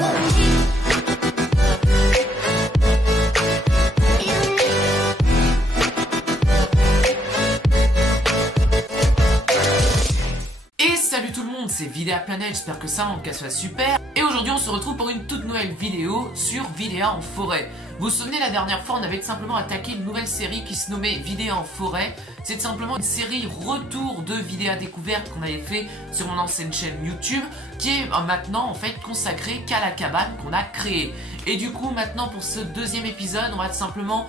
Salut tout le monde, c'est Vidéa Planet, j'espère que ça va, que ça soit super. Et aujourd'hui on se retrouve pour une toute nouvelle vidéo sur Vidéa en forêt. Vous vous souvenez, la dernière fois on avait tout simplement attaqué une nouvelle série qui se nommait Vidéa en forêt. C'est tout simplement une série retour de Vidéa découverte qu'on avait fait sur mon ancienne chaîne YouTube, qui est maintenant en fait consacrée qu'à la cabane qu'on a créée. Et du coup maintenant pour ce deuxième épisode on va tout simplement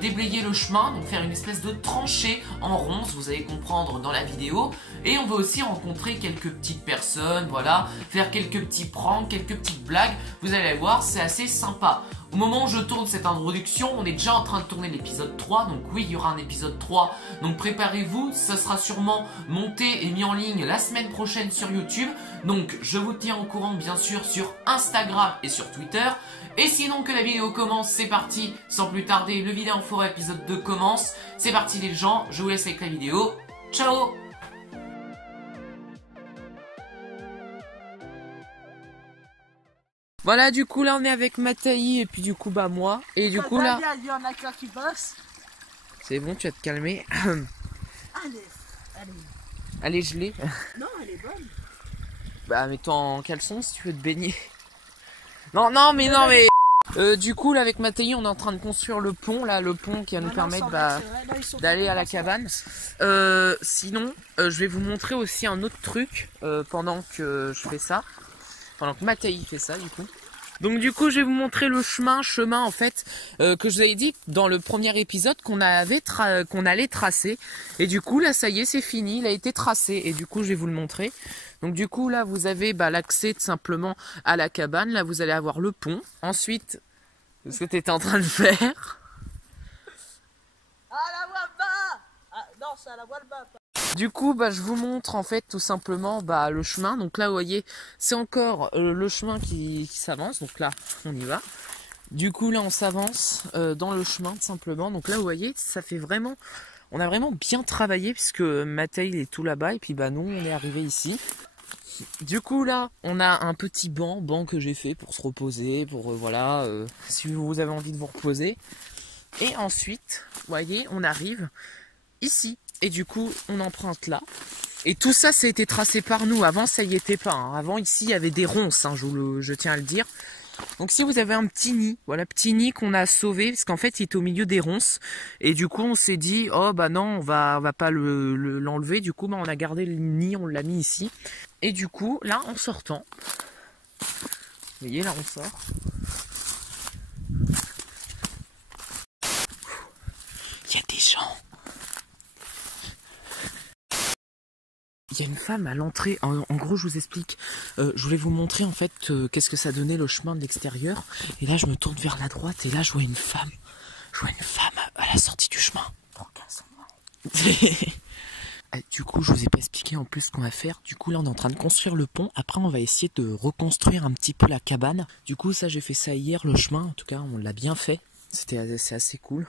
déblayer le chemin, donc faire une espèce de tranchée en ronce, vous allez comprendre dans la vidéo. Et on va aussi rencontrer quelques petites personnes, voilà, faire quelques petits pranks, quelques petites blagues. Vous allez voir, c'est assez sympa. Au moment où je tourne cette introduction, on est déjà en train de tourner l'épisode 3, donc oui, il y aura un épisode 3. Donc préparez-vous, ça sera sûrement monté et mis en ligne la semaine prochaine sur YouTube. Donc je vous tiens au courant bien sûr sur Instagram et sur Twitter. Et sinon que la vidéo commence, c'est parti. Sans plus tarder, le Vidéa en forêt épisode 2 commence. C'est parti les gens, je vous laisse avec la vidéo. Ciao! Voilà, du coup là on est avec Mathaï et puis du coup bah moi. Et du coup là... Il y en a qu'un qui bosse. C'est bon, tu vas te calmer. Allez. Allez, je l'ai. Non, elle est bonne. Bah mets-toi en caleçon si tu veux te baigner. Non mais... du coup là avec Mathaï on est en train de construire le pont. Là le pont qui va nous permettre d'aller à la cabane. Sinon je vais vous montrer aussi un autre truc pendant que je fais ça. Pendant que Mathaï fait ça du coup. Donc du coup je vais vous montrer le chemin en fait que je vous avais dit dans le premier épisode qu'on allait tracer. Et du coup là ça y est, c'est fini, il a été tracé et du coup je vais vous le montrer. Donc du coup là vous avez l'accès tout simplement à la cabane. Là vous allez avoir le pont. Ensuite, ce que tu étais en train de faire. À la voile bas. Ah, non, c'est à la voile bas. Du coup, je vous montre en fait tout simplement le chemin. Donc là, vous voyez, c'est encore le chemin qui s'avance. Donc là, on y va. Du coup, là, on s'avance dans le chemin tout simplement. Donc là, vous voyez, ça fait vraiment... On a vraiment bien travaillé puisque Mathaï est tout là-bas. Et puis, nous, on est arrivé ici. Du coup, là, on a un petit banc que j'ai fait pour se reposer. Pour, si vous avez envie de vous reposer. Et ensuite, vous voyez, on arrive ici. Et du coup, on emprunte là. Et tout ça, ça a été tracé par nous. Avant, ça y était pas. Hein. Avant, ici, il y avait des ronces, je tiens à le dire. Donc, si vous avez un petit nid, voilà, petit nid qu'on a sauvé, parce qu'en fait, il était au milieu des ronces. Et du coup, on s'est dit, oh, non, on va pas l'enlever. Du coup, on a gardé le nid, on l'a mis ici. Et du coup, là, en sortant, vous voyez, là, on sort. Il y a des gens. Il y a une femme à l'entrée. En gros, je vous explique. Je voulais vous montrer en fait qu'est-ce que ça donnait le chemin de l'extérieur. Et là, je me tourne vers la droite et là, je vois une femme. Je vois une femme à la sortie du chemin. Du coup, je vous ai pas expliqué en plus ce qu'on va faire. Du coup, là, on est en train de construire le pont. Après, on va essayer de reconstruire un petit peu la cabane. Du coup, ça, j'ai fait ça hier, le chemin. En tout cas, on l'a bien fait. C'est assez cool.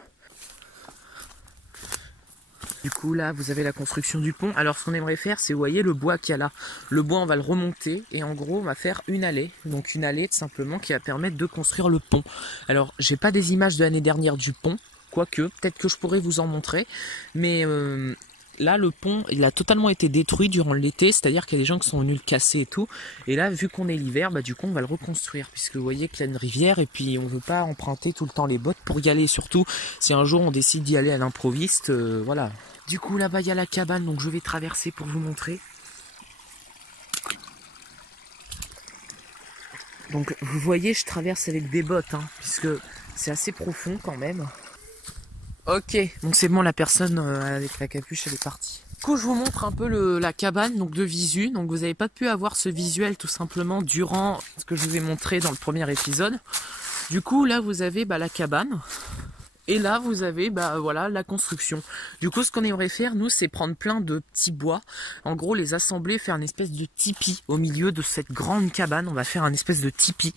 Du coup là vous avez la construction du pont. Alors ce qu'on aimerait faire c'est, vous voyez le bois qu'il y a là. Le bois on va le remonter et en gros on va faire une allée. Donc une allée tout simplement qui va permettre de construire le pont. Alors j'ai pas des images de l'année dernière du pont. Quoique peut-être que je pourrais vous en montrer. Mais là le pont il a totalement été détruit durant l'été. C'est à dire qu'il y a des gens qui sont venus le casser et tout. Et là vu qu'on est l'hiver du coup on va le reconstruire. Puisque vous voyez qu'il y a une rivière et puis on veut pas emprunter tout le temps les bottes pour y aller. Surtout si un jour on décide d'y aller à l'improviste. Voilà. Du coup là-bas il y a la cabane donc je vais traverser pour vous montrer. Donc vous voyez je traverse avec des bottes puisque c'est assez profond quand même. Ok, donc c'est bon la personne avec la capuche elle est partie. Du coup je vous montre un peu la cabane donc de visu. Donc vous n'avez pas pu avoir ce visuel tout simplement durant ce que je vous ai montré dans le premier épisode. Du coup là vous avez la cabane. Et là, vous avez voilà, la construction. Du coup, ce qu'on aimerait faire, nous, c'est prendre plein de petits bois. En gros, les assembler, faire une espèce de tipi au milieu de cette grande cabane. On va faire un espèce de tipi.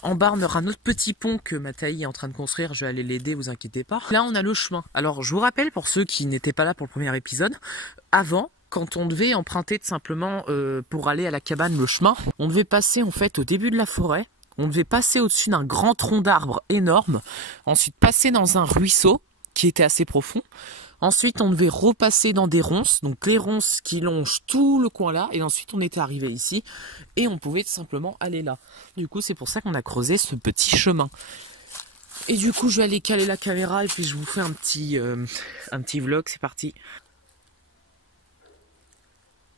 En bas, on aura notre petit pont que Mathaï est en train de construire. Je vais aller l'aider, vous inquiétez pas. Là, on a le chemin. Alors, je vous rappelle, pour ceux qui n'étaient pas là pour le premier épisode, avant, quand on devait emprunter tout simplement pour aller à la cabane le chemin, on devait passer en fait au début de la forêt. On devait passer au-dessus d'un grand tronc d'arbre énorme, ensuite passer dans un ruisseau qui était assez profond. Ensuite, on devait repasser dans des ronces, donc les ronces qui longent tout le coin là, et ensuite on était arrivé ici, et on pouvait tout simplement aller là. Du coup, c'est pour ça qu'on a creusé ce petit chemin. Et du coup, je vais aller caler la caméra, et puis je vous fais un petit vlog, c'est parti.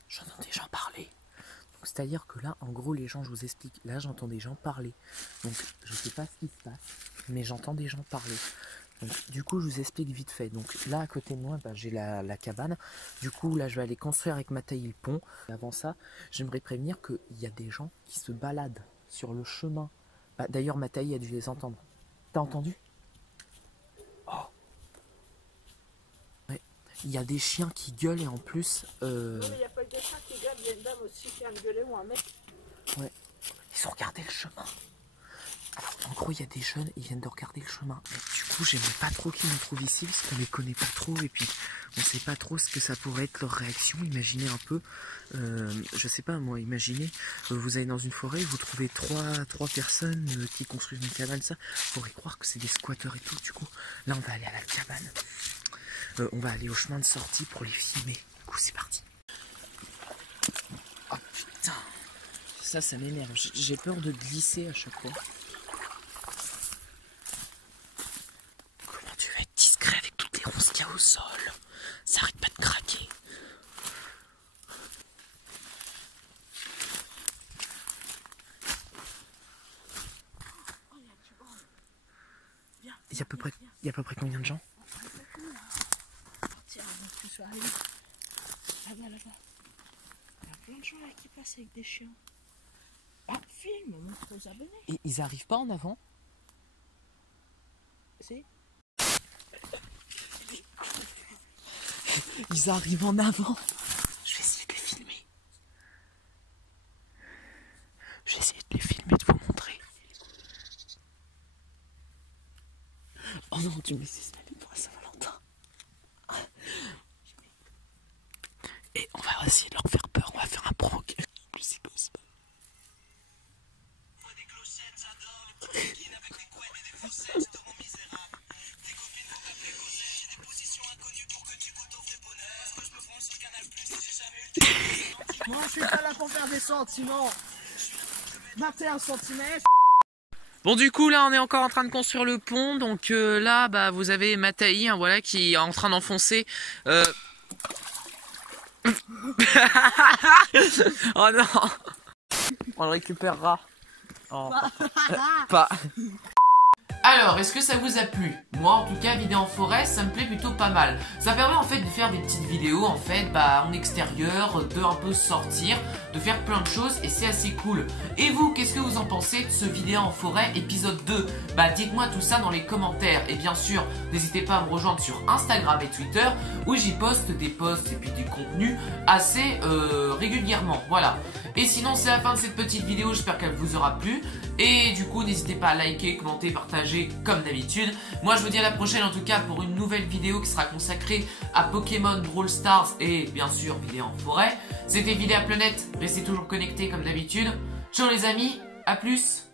J'entends des gens parler. C'est-à-dire que là, en gros, les gens, je vous explique, là j'entends des gens parler. Donc, je sais pas ce qui se passe, mais j'entends des gens parler. Donc, du coup, je vous explique vite fait. Donc là, à côté de moi, bah, j'ai la cabane. Du coup, là, je vais aller construire avec Mathaï le pont. Et avant ça, j'aimerais prévenir qu'il y a des gens qui se baladent sur le chemin. Bah, d'ailleurs, Mathaï a dû les entendre. T'as entendu? Oh. Ouais. Il y a des chiens qui gueulent et en plus... Non, mais il n'y a pas que des chiens qui gueulent, il y a une dame aussi qui a gueulé ou un mec. Ouais. Ils ont regardé le chemin. Alors, en gros, il y a des jeunes, ils viennent de regarder le chemin. Mais du coup, j'aimerais pas trop qu'ils nous trouvent ici, parce qu'on les connaît pas trop, et puis on sait pas trop ce que ça pourrait être leur réaction. Imaginez un peu, je sais pas moi, imaginez, vous allez dans une forêt, vous trouvez trois personnes qui construisent une cabane, ça, vous pourrez croire que c'est des squatteurs et tout. Du coup, là, on va aller à la cabane. On va aller au chemin de sortie pour les filmer. Du coup, c'est parti. Oh putain, ça m'énerve. J'ai peur de glisser à chaque fois. Au sol, ça arrête pas de craquer. Il y a à peu près combien de gens? Tiens, tu sois allé. Là-bas. Il y a plein de gens là qui passent avec des chiens. Ah, filme, montre aux abonnés. Et ils arrivent pas en avant? Si. Ils arrivent en avant. Je vais essayer de les filmer. Je vais essayer de les filmer, de vous montrer. Oh non, tu me laisses filmer pour Saint-Valentin. Et on va essayer de leur faire peur. On va faire un prank. Plus si possible. Moi des clochettes, j'adore les petites guines avec des couettes et des faussettes, je te rends misérable. Tes copines vont t'appeler Cosette, j'ai des positions inconnues pour que tu goûtes au vrai bonheur. Est-ce que je me branche sur Canal Plus, j'ai jamais eu le temps. Moi, je suis pas là pour faire des sentiments. 21 cm. Bon, du coup, là, on est encore en train de construire le pont. Donc là, bah, vous avez Mathaï, hein, voilà, qui est en train d'enfoncer. Oh non. On le récupérera. Oh, pas. Alors, est-ce que ça vous a plu? Moi, en tout cas, vidéo en forêt, ça me plaît plutôt pas mal. Ça permet en fait de faire des petites vidéos, en fait, bah, en extérieur, de un peu sortir, de faire plein de choses, et c'est assez cool. Et vous, qu'est-ce que vous en pensez de ce vidéo en forêt épisode 2? Bah, dites-moi tout ça dans les commentaires. Et bien sûr, n'hésitez pas à me rejoindre sur Instagram et Twitter, où j'y poste des posts et puis des contenus assez régulièrement. Voilà. Et sinon, c'est la fin de cette petite vidéo, j'espère qu'elle vous aura plu. Et du coup, n'hésitez pas à liker, commenter, partager comme d'habitude. Moi, je vous dis à la prochaine en tout cas pour une nouvelle vidéo qui sera consacrée à Pokémon Brawl Stars et bien sûr vidéo en forêt. C'était Vidéo Planète, restez toujours connectés comme d'habitude. Ciao les amis, à plus.